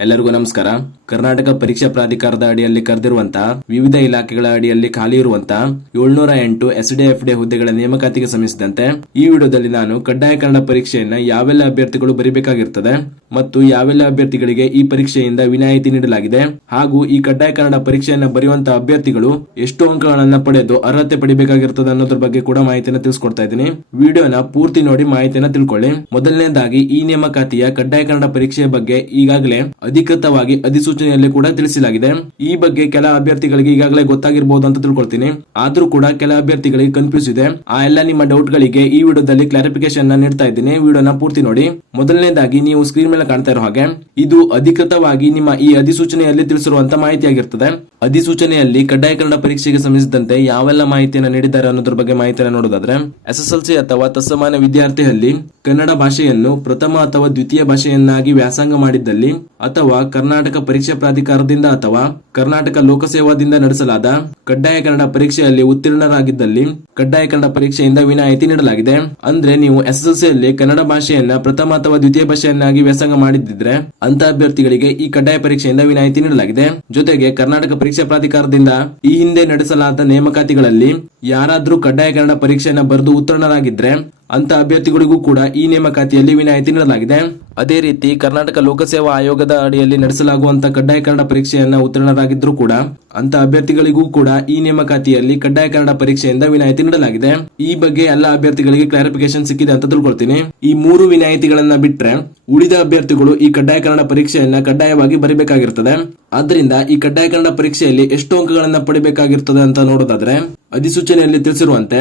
ಎಲ್ಲರಿಗೂ ನಮಸ್ಕಾರ. ಕರ್ನಾಟಕ ಪರೀಕ್ಷಾ ಪ್ರಾಧಿಕಾರದ ಅಡಿಯಲ್ಲಿ ಕರೆದಿರುವಂತಹ ವಿವಿಧ ಇಲಾಖೆಗಳ ಅಡಿಯಲ್ಲಿ ಖಾಲಿ ಇರುವಂತಹ 708 SDFD ಹುದ್ದೆಗಳ ನೇಮಕಾತಿಗೆ ಸಂಬಂಧಿಸಿದಂತೆ ಈ ವಿಡಿಯೋದಲ್ಲಿ ನಾನು ಕಡ್ಡಾಯ ಕನ್ನಡ ಪರೀಕ್ಷೆಯನ್ನ ಯಾವೆಲ್ಲ ಅಭ್ಯರ್ಥಿಗಳು ಬರೀಬೇಕಾಗಿರುತ್ತದೆ ಮತ್ತು ಯಾವೆಲ್ಲ ಅಭ್ಯರ್ಥಿಗಳಿಗೆ ಈ ಪರೀಕ್ಷೆಯಿಂದ ವಿನಾಯಿತಿ ನೀಡಲಾಗಿದೆ ಹಾಗೂ ಈ ಕಡ್ಡಾಯ ಕನ್ನಡ ಪರೀಕ್ಷೆಯನ್ನ ಬರೆಯುವಂತಹ ಅಭ್ಯರ್ಥಿಗಳು ಎಷ್ಟು ಅಂಕಗಳನ್ನ ಪಡೆದು ಅರ್ಹತೆ ಪಡಿಬೇಕಾಗಿರುತ್ತದೆ ಅನ್ನೋದ್ರ ಬಗ್ಗೆ ಕೂಡ ಮಾಹಿತಿಯನ್ನು ತಿಳಿಸ್ಕೊಡ್ತಾ ಇದ್ದೀನಿ. ವಿಡಿಯೋನ ಪೂರ್ತಿ ನೋಡಿ ಮಾಹಿತಿಯನ್ನು ತಿಳ್ಕೊಳ್ಳಿ. ಮೊದಲನೇದಾಗಿ ಈ ನೇಮಕಾತಿಯ ಕಡ್ಡಾಯ ಕನ್ನಡ ಪರೀಕ್ಷೆಯ ಬಗ್ಗೆ ಈಗಾಗಲೇ ಅಧಿಕೃತವಾಗಿ ಅಧಿಸೂಚನೆಯಲ್ಲಿ ಕೂಡ ತಿಳಿಸಲಾಗಿದೆ. ಈ ಬಗ್ಗೆ ಕೆಲ ಅಭ್ಯರ್ಥಿಗಳಿಗೆ ಈಗಾಗಲೇ ಗೊತ್ತಾಗಿರಬಹುದು ಅಂತ ತಿಳ್ಕೊಳ್ತೀನಿ. ಆದ್ರೂ ಕೂಡ ಕೆಲ ಅಭ್ಯರ್ಥಿಗಳಿಗೆ ಕನ್ಫ್ಯೂಸ್ ಇದೆ. ಆ ಎಲ್ಲ ನಿಮ್ಮ ಡೌಟ್ ಗಳಿಗೆ ಈ ವಿಡಿಯೋದಲ್ಲಿ ಕ್ಲಾರಿಫಿಕೇಶನ್ ನೀಡ್ತಾ ಇದ್ದೀನಿ. ವಿಡಿಯೋನ ಪೂರ್ತಿ ನೋಡಿ. ಮೊದಲನೇದಾಗಿ ನೀವು ಸ್ಕ್ರೀನ್ ಮೇಲೆ ಕಾಣ್ತಾ ಇರೋ ಹಾಗೆ ಇದು ಅಧಿಕೃತವಾಗಿ ನಿಮ್ಮ ಈ ಅಧಿಸೂಚನೆಯಲ್ಲಿ ತಿಳಿಸಿರುವಂತಹ ಮಾಹಿತಿಯಾಗಿರ್ತದೆ. ಅಧಿಸೂಚನೆಯಲ್ಲಿ ಕಡ್ಡಾಯ ಕನ್ನಡ ಪರೀಕ್ಷೆಗೆ ಸಂಬಂಧಿಸಿದಂತೆ ಯಾವೆಲ್ಲ ಮಾಹಿತಿಯನ್ನು ನೀಡಿದ್ದಾರೆ ಅನ್ನೋದ್ರ ಬಗ್ಗೆ ಮಾಹಿತಿಯನ್ನು ನೋಡೋದಾದ್ರೆ, SSLC ಅಥವಾ ತತ್ಸಮಾನ ವಿದ್ಯಾರ್ಥಿಯಲ್ಲಿ ಕನ್ನಡ ಭಾಷೆಯನ್ನು ಪ್ರಥಮ ಅಥವಾ ದ್ವಿತೀಯ ಭಾಷೆಯನ್ನಾಗಿ ವ್ಯಾಸಂಗ ಮಾಡಿದ್ದಲ್ಲಿ ಅಥವಾ ಕರ್ನಾಟಕ ಪರೀಕ್ಷಾ ಪ್ರಾಧಿಕಾರದಿಂದ ಅಥವಾ ಕರ್ನಾಟಕ ಲೋಕಸೇವಾದಿಂದ ನಡೆಸಲಾದ ಕಡ್ಡಾಯ ಕನ್ನಡ ಪರೀಕ್ಷೆಯಲ್ಲಿ ಉತ್ತೀರ್ಣರಾಗಿದ್ದಲ್ಲಿ ಕಡ್ಡಾಯ ಕನ್ನಡ ಪರೀಕ್ಷೆಯಿಂದ ವಿನಾಯಿತಿ ನೀಡಲಾಗಿದೆ. ಅಂದ್ರೆ ನೀವು SSLC ಯಲ್ಲಿ ಕನ್ನಡ ಭಾಷೆಯನ್ನ ಪ್ರಥಮ ಅಥವಾ ದ್ವಿತೀಯ ಭಾಷೆಯನ್ನಾಗಿ ವ್ಯಾಸಂಗ ಮಾಡಿದ್ದಿದ್ರೆ ಅಂತ ಅಭ್ಯರ್ಥಿಗಳಿಗೆ ಈ ಕಡ್ಡಾಯ ಪರೀಕ್ಷೆಯಿಂದ ವಿನಾಯಿತಿ ನೀಡಲಾಗಿದೆ. ಜೊತೆಗೆ ಕರ್ನಾಟಕ ಪರೀಕ್ಷಾ ಪ್ರಾಧಿಕಾರದಿಂದ ಈ ಹಿಂದೆ ನಡೆಸಲಾದ ನೇಮಕಾತಿಗಳಲ್ಲಿ ಯಾರಾದ್ರೂ ಕಡ್ಡಾಯ ಕನ್ನಡ ಪರೀಕ್ಷೆಯನ್ನ ಬರೆದು ಉತ್ತೀರ್ಣರಾಗಿದ್ರೆ ಅಂತ ಅಭ್ಯರ್ಥಿಗಳಿಗೂ ಕೂಡ ಈ ನೇಮಕಾತಿಯಲ್ಲಿ ವಿನಾಯಿತಿ ನೀಡಲಾಗಿದೆ. ಅದೇ ರೀತಿ ಕರ್ನಾಟಕ ಲೋಕಸೇವಾ ಆಯೋಗದ ಅಡಿಯಲ್ಲಿ ನಡೆಸಲಾಗುವಂತಹ ಕಡ್ಡಾಯ ಕನ್ನಡ ಪರೀಕ್ಷೆಯನ್ನ ಉತ್ತೀರ್ಣರಾಗಿದ್ರು ಕೂಡ ಅಂತ ಅಭ್ಯರ್ಥಿಗಳಿಗೂ ಕೂಡ ಈ ನೇಮಕಾತಿಯಲ್ಲಿ ಕಡ್ಡಾಯ ಕನ್ನಡ ಪರೀಕ್ಷೆಯಿಂದ ವಿನಾಯಿತಿ ನೀಡಲಾಗಿದೆ. ಈ ಬಗ್ಗೆ ಎಲ್ಲ ಅಭ್ಯರ್ಥಿಗಳಿಗೆ ಕ್ಲಾರಿಫಿಕೇಶನ್ ಸಿಕ್ಕಿದೆ ಅಂತ ತಿಳ್ಕೊಳ್ತೀನಿ. ಈ 3 ವಿನಾಯಿತಿಗಳನ್ನ ಬಿಟ್ರೆ ಉಳಿದ ಅಭ್ಯರ್ಥಿಗಳು ಈ ಕಡ್ಡಾಯ ಕನ್ನಡ ಪರೀಕ್ಷೆಯನ್ನ ಕಡ್ಡಾಯವಾಗಿ ಬರೀಬೇಕಾಗಿರ್ತದೆ. ಆದ್ರಿಂದ ಈ ಕಡ್ಡಾಯ ಕನ್ನಡ ಪರೀಕ್ಷೆಯಲ್ಲಿ ಎಷ್ಟು ಅಂಕಗಳನ್ನ ಪಡಿಬೇಕಾಗಿರ್ತದೆ ಅಂತ ನೋಡೋದಾದ್ರೆ, ಅಧಿಸೂಚನೆಯಲ್ಲಿ ತಿಳಿಸಿರುವಂತೆ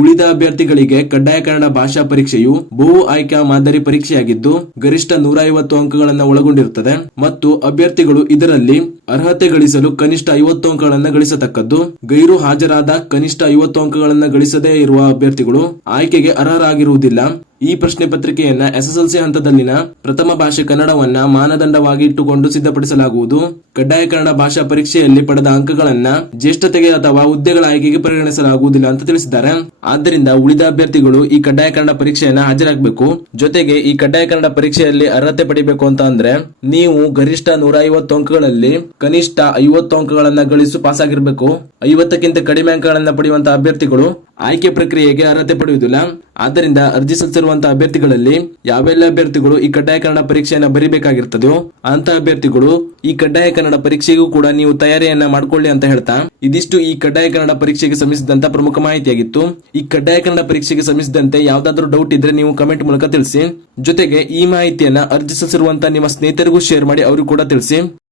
ಉಳಿದ ಅಭ್ಯರ್ಥಿಗಳಿಗೆ ಕಡ್ಡಾಯ ಕನ್ನಡ ಭಾಷಾ ಪರೀಕ್ಷೆಯು ಬಹು ಆಯ್ಕೆ ಮಾದರಿ ಪರೀಕ್ಷೆಯಾಗಿದ್ದು ಗರಿಷ್ಠ 150 ಅಂಕಗಳನ್ನು ಒಳಗೊಂಡಿರುತ್ತದೆ ಮತ್ತು ಅಭ್ಯರ್ಥಿಗಳು ಇದರಲ್ಲಿ ಅರ್ಹತೆ ಗಳಿಸಲು ಕನಿಷ್ಠ 50 ಅಂಕಗಳನ್ನು ಗಳಿಸತಕ್ಕದ್ದು. ಗೈರು ಹಾಜರಾದ ಕನಿಷ್ಠ 50 ಅಂಕಗಳನ್ನು ಗಳಿಸದೇ ಇರುವ ಅಭ್ಯರ್ಥಿಗಳು ಆಯ್ಕೆಗೆ ಅರ್ಹರಾಗಿರುವುದಿಲ್ಲ. ಈ ಪ್ರಶ್ನೆ ಪತ್ರಿಕೆಯನ್ನ SSLC ಹಂತದಲ್ಲಿನ ಪ್ರಥಮ ಭಾಷೆ ಕನ್ನಡವನ್ನ ಮಾನದಂಡವಾಗಿ ಇಟ್ಟುಕೊಂಡು ಸಿದ್ಧಪಡಿಸಲಾಗುವುದು. ಕಡ್ಡಾಯ ಕನ್ನಡ ಭಾಷಾ ಪರೀಕ್ಷೆಯಲ್ಲಿ ಪಡೆದ ಅಂಕಗಳನ್ನ ಜ್ಯೇಷ್ಠತೆಗೆ ಅಥವಾ ಹುದ್ದೆಗಳ ಆಯ್ಕೆಗೆ ಪರಿಗಣಿಸಲಾಗುವುದಿಲ್ಲ ಅಂತ ತಿಳಿಸಿದ್ದಾರೆ. ಆದ್ದರಿಂದ ಉಳಿದ ಅಭ್ಯರ್ಥಿಗಳು ಈ ಕಡ್ಡಾಯ ಕನ್ನಡ ಪರೀಕ್ಷೆಯನ್ನ ಹಾಜರಾಗಬೇಕು. ಜೊತೆಗೆ ಈ ಕಡ್ಡಾಯ ಕನ್ನಡ ಪರೀಕ್ಷೆಯಲ್ಲಿ ಅರ್ಹತೆ ಪಡಿಬೇಕು ಅಂತ ಅಂದ್ರೆ ನೀವು ಗರಿಷ್ಠ 150 ಅಂಕಗಳಲ್ಲಿ ಕನಿಷ್ಠ 50 ಅಂಕಗಳನ್ನ ಗಳಿಸಿ ಪಾಸ್ ಆಗಿರ್ಬೇಕು. 50ಕ್ಕಿಂತ ಕಡಿಮೆ ಅಂಕಗಳನ್ನ ಪಡೆಯುವಂತಹ ಅಭ್ಯರ್ಥಿಗಳು ಆಯ್ಕೆ ಪ್ರಕ್ರಿಯೆಗೆ ಅರ್ಹತೆ ಪಡೆಯುವುದಿಲ್ಲ. ಆದ್ದರಿಂದ ಅರ್ಜಿ ಸಲ್ಲಿಸಿರುವಂತಹ ಅಭ್ಯರ್ಥಿಗಳಲ್ಲಿ ಯಾವೆಲ್ಲ ಅಭ್ಯರ್ಥಿಗಳು ಈ ಕಡ್ಡಾಯ ಕನ್ನಡ ಪರೀಕ್ಷೆಯನ್ನ ಬರೀಬೇಕಾಗಿರ್ತದೋ ಅಂತ ಅಭ್ಯರ್ಥಿಗಳು ಈ ಕಡ್ಡಾಯ ಕನ್ನಡ ಪರೀಕ್ಷೆಗೂ ಕೂಡ ನೀವು ತಯಾರಿಯನ್ನ ಮಾಡ್ಕೊಳ್ಳಿ ಅಂತ ಹೇಳ್ತಾ, ಇದಿಷ್ಟು ಈ ಕಡ್ಡಾಯ ಕನ್ನಡ ಪರೀಕ್ಷೆಗೆ ಸಂಬಂಧಿಸಿದಂತ ಪ್ರಮುಖ ಮಾಹಿತಿಯಾಗಿತ್ತು. ಈ ಕಡ್ಡಾಯ ಕನ್ನಡ ಪರೀಕ್ಷೆಗೆ ಸಂಬಂಧಿಸಿದಂತೆ ಯಾವ್ದಾದ್ರು ಡೌಟ್ ಇದ್ರೆ ನೀವು ಕಮೆಂಟ್ ಮೂಲಕ ತಿಳಿಸಿ. ಜೊತೆಗೆ ಈ ಮಾಹಿತಿಯನ್ನ ಅರ್ಜಿ ಸಲ್ಲಿಸಿರುವಂತಹ ನಿಮ್ಮ ಸ್ನೇಹಿತರಿಗೂ ಶೇರ್ ಮಾಡಿ, ಅವರು ಕೂಡ ತಿಳಿಸಿ.